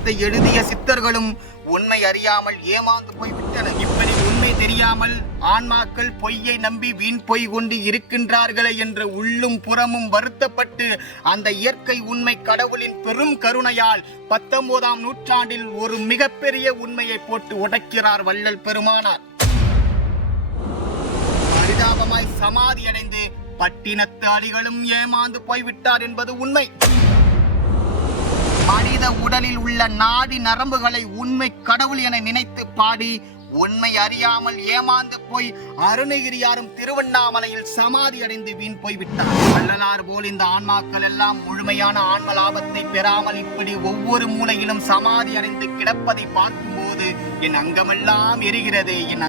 ராமாயணத்தை எழுதிய சித்தர்களும் உண்மை அறியாமல் ஏமாந்து போய்விட்டனர். இப்படி உண்மை தெரியாமல் ஆன்மாக்கள் பொய்யை நம்பி வீண் பொய் கொண்டு இருக்கின்றார்களே என்று உள்ளும் புறமும் வருத்தப்பட்டு அந்த இயற்கை உண்மை கடவுளின் பெரும் கருணையால் 19ஆம் நூற்றாண்டில் ஒரு மிகப்பெரிய உண்மையை போட்டு உடைக்கிறார் வள்ளல் பெருமானார். பரிதாபமாய் சமாதி அடைந்து பட்டினத்து அடிகளும் ஏமாந்து போய்விட்டார் என்பது உண்மை. மனித உடலில் உள்ள நாடி நரம்புகளை உண்மை கடவுள் என நினைத்து பாடி உண்மை அறியாமல் ஏமாந்து போய் அருணகிரியாரும் திருவண்ணாமலையில் சமாதி அடைந்து வீண் போய்விட்டார். வள்ளலார் போல் இந்த ஆன்மாக்கள் எல்லாம் முழுமையான ஆன்ம லாபத்தை பெறாமல் இப்படி ஒவ்வொரு மூலையிலும் சமாதி அடைந்து கிடப்பதை பார்க்கும்போது என் அங்கமெல்லாம் எரிகிறது. என்